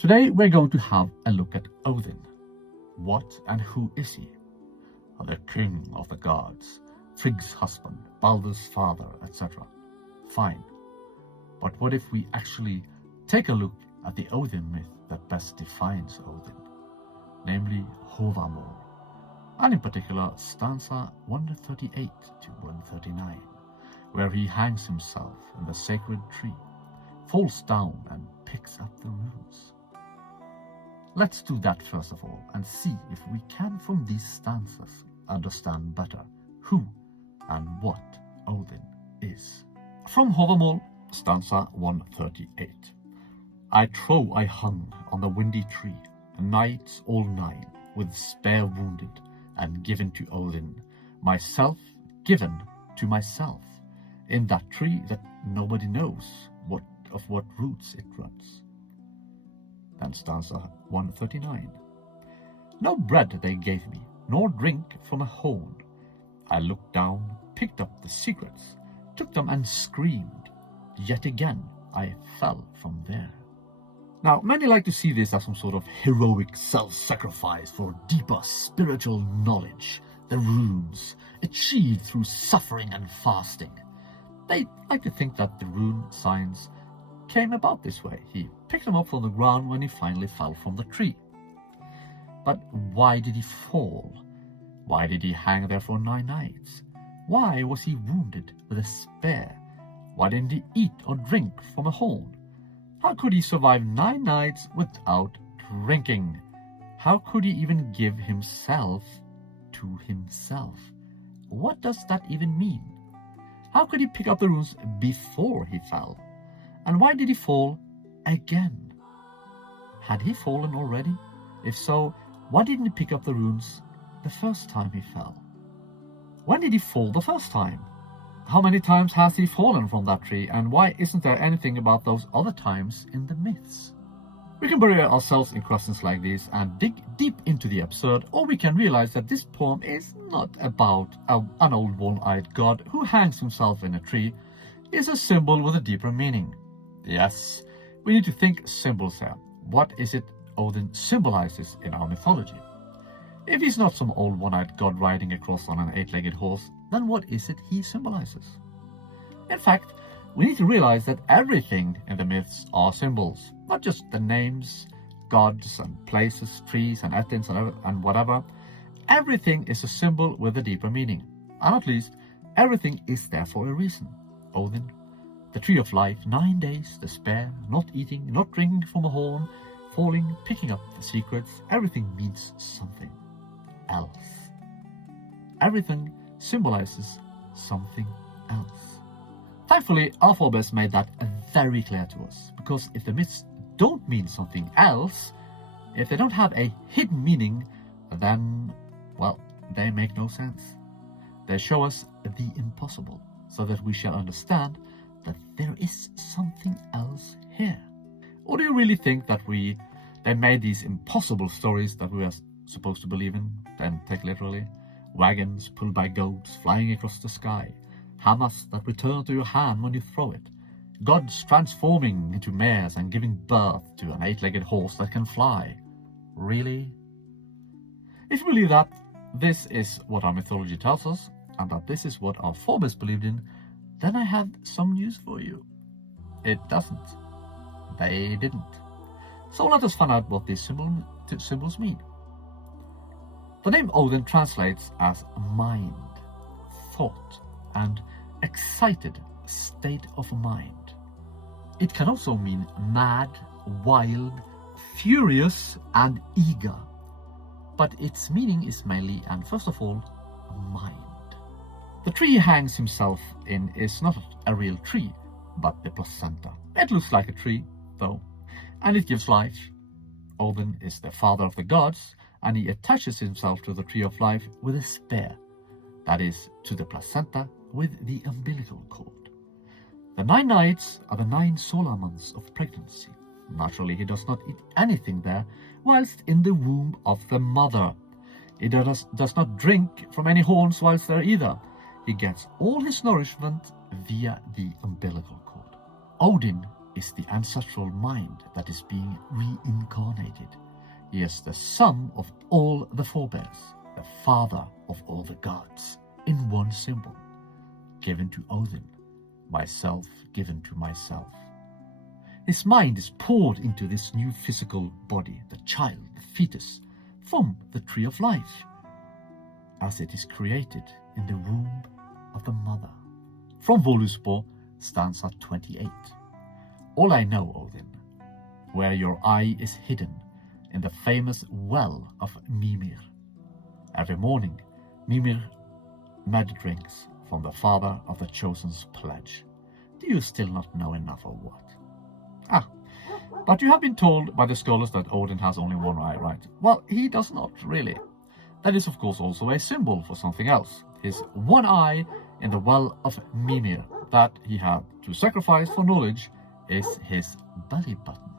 Today we're going to have a look at Odin. What and who is he? The king of the gods, Frigg's husband, Baldur's father, etc. Fine. But what if we actually take a look at the Odin myth that best defines Odin, namely Hávamál, and in particular stanza 138 to 139, where he hangs himself in the sacred tree, falls down and picks up the runes. Let's do that first of all and see if we can from these stanzas understand better who and what Odin is. From Hávamál, stanza 138. I trow I hung on the windy tree, nights all 9, with spear wounded, and given to Odin, myself given to myself, in that tree that nobody knows of what roots it runs. Then stanza 139. No bread they gave me, nor drink from a horn. I looked down, picked up the secrets, took them and screamed. Yet again I fell from there. Now, many like to see this as some sort of heroic self-sacrifice for deeper spiritual knowledge, the runes, achieved through suffering and fasting. They like to think that the rune signs came about this way. He picked them up from the ground when he finally fell from the tree. But why did he fall? Why did he hang there for 9 nights? Why was he wounded with a spear? Why didn't he eat or drink from a horn? How could he survive 9 nights without drinking? How could he even give himself to himself? What does that even mean? How could he pick up the runes before he fell? And why did he fall again? Had he fallen already? If so, why didn't he pick up the runes the first time he fell? When did he fall the first time? How many times has he fallen from that tree, and why isn't there anything about those other times in the myths? We can bury ourselves in questions like these and dig deep into the absurd, or we can realize that this poem is not about an old one-eyed god who hangs himself in a tree. It's a symbol with a deeper meaning. Yes, we need to think symbols here. What is it Odin symbolizes in our mythology? If he's not some old one-eyed god riding across on an 8-legged horse, then what is it he symbolizes? In fact, we need to realize that everything in the myths are symbols, not just the names, gods and places, trees and Athens and whatever. Everything is a symbol with a deeper meaning, and at least everything is there for a reason. Odin, the tree of life, 9 days, the spear, not eating, not drinking from a horn, falling, picking up the secrets, everything means something else. Everything symbolizes something else. Thankfully, our forebears made that very clear to us, because if the myths don't mean something else, if they don't have a hidden meaning, then, well, they make no sense. They show us the impossible, so that we shall understand that there is something else here. Or do you really think that they made these impossible stories that we are supposed to believe in, then take literally? Wagons pulled by goats flying across the sky, hammers that return to your hand when you throw it, gods transforming into mares and giving birth to an 8-legged horse that can fly. Really? If you believe that this is what our mythology tells us, and that this is what our forebears believed in, then I have some news for you. It doesn't. They didn't. So let us find out what these symbols mean. The name Odin translates as mind, thought, and excited state of mind. It can also mean mad, wild, furious, and eager. But its meaning is mainly, and first of all, mind. The tree he hangs himself in is not a real tree, but the placenta. It looks like a tree, though, and it gives life. Odin is the father of the gods, and he attaches himself to the tree of life with a spear, that is, to the placenta with the umbilical cord. The 9 nights are the 9 solar months of pregnancy. Naturally, he does not eat anything there whilst in the womb of the mother. He does not drink from any horns whilst there either. He gets all his nourishment via the umbilical cord. Odin is the ancestral mind that is being reincarnated. He is the son of all the forebears, the father of all the gods, in one symbol, given to Odin, myself given to myself. His mind is poured into this new physical body, the child, the fetus, from the tree of life, as it is created in the womb of the mother. From Voluspo, stanza 28. All I know, Odin, where your eye is hidden in the famous well of Mimir. Every morning, Mimir mead drinks from the father of the chosen's pledge. Do you still not know enough or what? But you have been told by the scholars that Odin has only one eye, right? Well, he does not really. That is, of course, also a symbol for something else. His one eye in the well of Mimir that he had to sacrifice for knowledge is his belly button.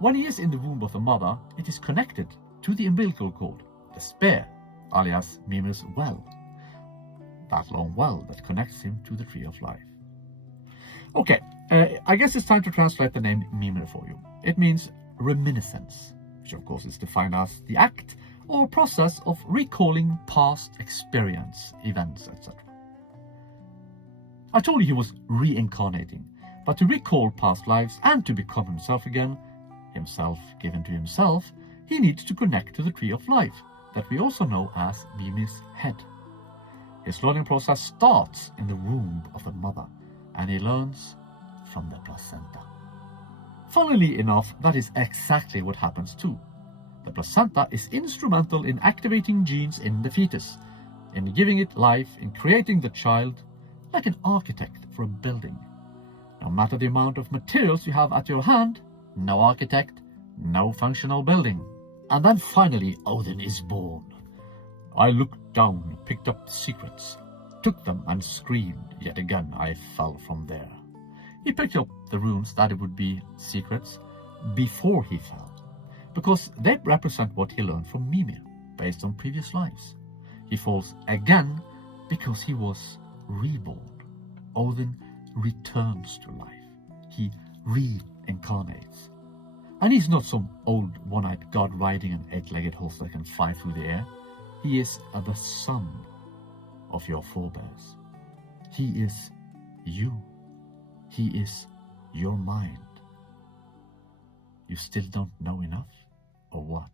When he is in the womb of the mother, it is connected to the umbilical cord, the spear, alias Mimir's well. That long well that connects him to the tree of life. Okay, I guess it's time to translate the name Mimir for you. It means reminiscence, which of course is defined as the act or process of recalling past experience, events, etc. I told you he was reincarnating, but to recall past lives and to become himself again, himself given to himself, he needs to connect to the tree of life, that we also know as Mimir's head. His learning process starts in the womb of the mother, and he learns from the placenta. Funnily enough, that is exactly what happens too. The placenta is instrumental in activating genes in the fetus, in giving it life, in creating the child, like an architect for a building. No matter the amount of materials you have at your hand, no architect, no functional building. And then finally Odin is born. I looked down, picked up the secrets, took them and screamed. Yet again I fell from there. He picked up the runes that it would be secrets before he fell, because they represent what he learned from Mimir, based on previous lives. He falls again because he was reborn. Odin returns to life. He reincarnates. And he's not some old one-eyed god riding an 8-legged horse that can fly through the air. He is the son of your forebears. He is you. He is your mind. You still don't know enough, or what?